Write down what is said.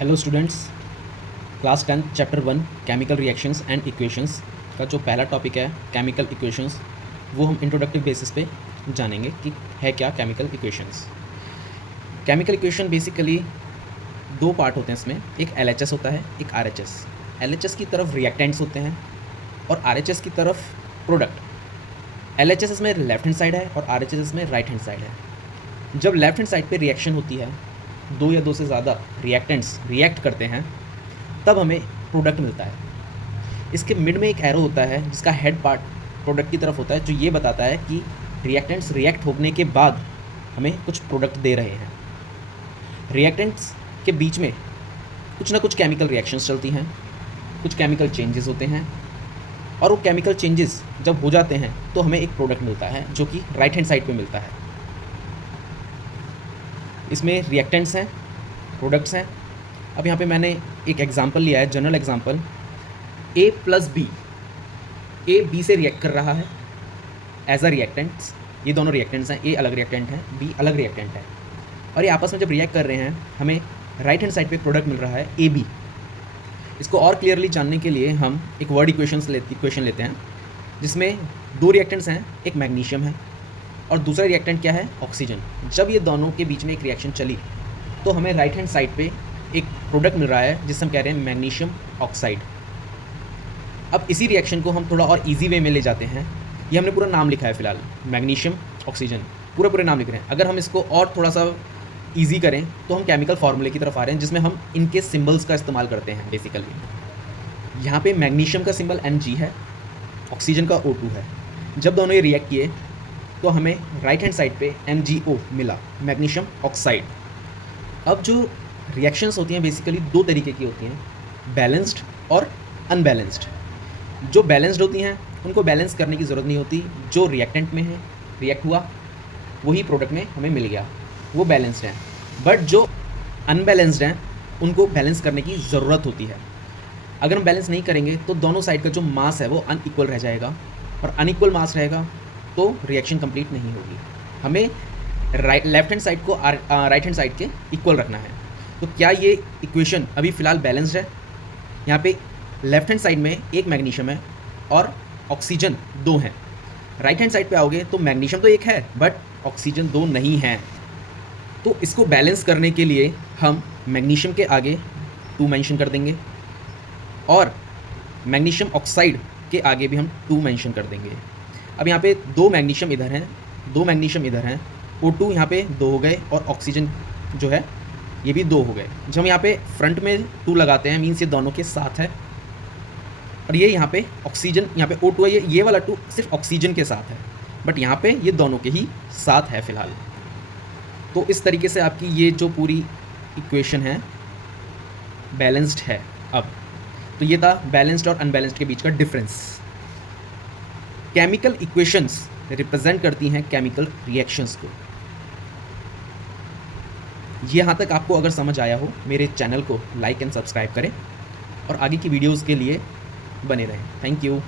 Hello students, class 10 chapter 1 chemical reactions and equations का जो पहला टॉपिक है केमिकल इक्वेशंस, वो हम इंट्रोडक्टिव बेसिस पे जानेंगे कि है क्या chemical equations. Chemical equation basically दो पार्ट होते हैं इसमें, एक एलएचएस होता है, एक आरएचएस। एलएचएस की तरफ रिएक्टेंट्स होते हैं और आरएचएस की तरफ प्रोडक्ट। एलएचएस इसमें लेफ्ट हैंड साइड है और आरएचएस इसमें राइट हैंड साइड है। जब लेफ्ट हैंड साइड पे रिएक्शन होती है, दो या दो से ज़्यादा रिएक्टेंट्स रिएक्ट करते हैं, तब हमें प्रोडक्ट मिलता है। इसके मिड में एक एरो होता है जिसका हेड पार्ट प्रोडक्ट की तरफ होता है, जो ये बताता है कि रिएक्टेंट्स रिएक्ट होने के बाद हमें कुछ प्रोडक्ट दे रहे हैं। रिएक्टेंट्स के बीच में कुछ ना कुछ केमिकल रिएक्शंस चलती हैं, कुछ केमिकल चेंजेस होते हैं, और वो केमिकल चेंजेस जब हो जाते हैं तो हमें एक प्रोडक्ट मिलता है जो कि राइट हैंड साइड पे मिलता है। इसमें रिएक्टेंट्स हैं, प्रोडक्ट्स हैं। अब यहाँ पे मैंने एक एग्जांपल लिया है, general example. A plus B, A B से रिएक्ट कर रहा है एज अ रिएक्टेंट्स। ये दोनों रिएक्टेंट्स हैं, ए अलग रिएक्टेंट है, बी अलग रिएक्टेंट है, और ये आपस में जब रिएक्ट कर रहे हैं हमें राइट हैंड साइड पे प्रोडक्ट मिल रहा है ए बी। इसको और क्लियरली जानने के लिए हम एक वर्ड इक्वेशन लेते हैं जिसमें दो रिएक्टेंट्स हैं, एक मैग्नीशियम है और दूसरा रिएक्टेंट क्या है, ऑक्सीजन। जब ये दोनों के बीच में एक रिएक्शन चली तो हमें राइट हैंड साइड पे एक प्रोडक्ट मिल रहा है जिसे हम कह रहे हैं मैग्नीशियम ऑक्साइड। अब इसी रिएक्शन को हम थोड़ा और इजी वे में ले जाते हैं। ये हमने पूरा नाम लिखा है फिलहाल, मैग्नीशियम ऑक्सीजन, पूरे नाम लिख रहे हैं। अगर हम इसको और थोड़ा सा ईजी करें तो हम केमिकल फार्मूले की तरफ आ रहे हैं, जिसमें हम इनके सिंबल्स का इस्तेमाल करते हैं। बेसिकली यहाँ पे मैग्नीशियम का सिंबल Mg है, ऑक्सीजन का O2 है। जब दोनों ये रिएक्ट किए तो हमें राइट हैंड साइड पे MgO मिला, मैग्नीशियम ऑक्साइड। अब जो रिएक्शंस होती हैं बेसिकली दो तरीके की होती हैं, बैलेंस्ड और अनबैलेंस्ड। जो बैलेंस्ड होती हैं उनको बैलेंस करने की ज़रूरत नहीं होती, जो रिएक्टेंट में है रिएक्ट हुआ वही प्रोडक्ट में हमें मिल गया, वो बैलेंस्ड हैं। बट जो अनबैलेंस्ड हैं उनको बैलेंस करने की ज़रूरत होती है। अगर हम बैलेंस नहीं करेंगे तो दोनों साइड का जो मास है वो अनइक्वल रह जाएगा, और अनइक्वल मास रहेगा तो रिएक्शन कंप्लीट नहीं होगी। हमें लेफ्ट हैंड साइड को राइट हैंड साइड के इक्वल रखना है। तो क्या ये इक्वेशन अभी फ़िलहाल बैलेंस्ड है? यहाँ पे लेफ्ट हैंड साइड में एक मैग्नीशियम है और ऑक्सीजन दो हैं। राइट हैंड साइड पे आओगे तो मैग्नीशियम तो एक है बट ऑक्सीजन दो नहीं हैं। तो इसको बैलेंस करने के लिए हम मैग्नीशियम के आगे 2 मेंशन कर देंगे और मैग्नीशियम ऑक्साइड के आगे भी हम 2 मेंशन कर देंगे। अब यहाँ पे 2 मैग्नीशियम इधर हैं, 2 मैग्नीशियम इधर हैं, O2 यहाँ पे 2 हो गए और ऑक्सीजन जो है ये भी 2 हो गए। जब हम यहाँ पे फ्रंट में 2 लगाते हैं मीन्स ये दोनों के साथ है, और ये यहाँ पे ऑक्सीजन, यहाँ पे O2 है, ये वाला 2 सिर्फ ऑक्सीजन के साथ है, बट यहाँ पे ये दोनों के ही साथ है फ़िलहाल। तो इस तरीके से आपकी ये जो पूरी इक्वेशन है बैलेंस्ड है। अब तो ये था बैलेंस्ड और अनबैलेंस्ड के बीच का डिफरेंस। केमिकल इक्वेशंस रिप्रेजेंट करती हैं केमिकल रिएक्शंस को। यहाँ तक आपको अगर समझ आया हो, मेरे चैनल को लाइक एंड सब्सक्राइब करें और आगे की वीडियोज़ के लिए बने रहें। Thank you.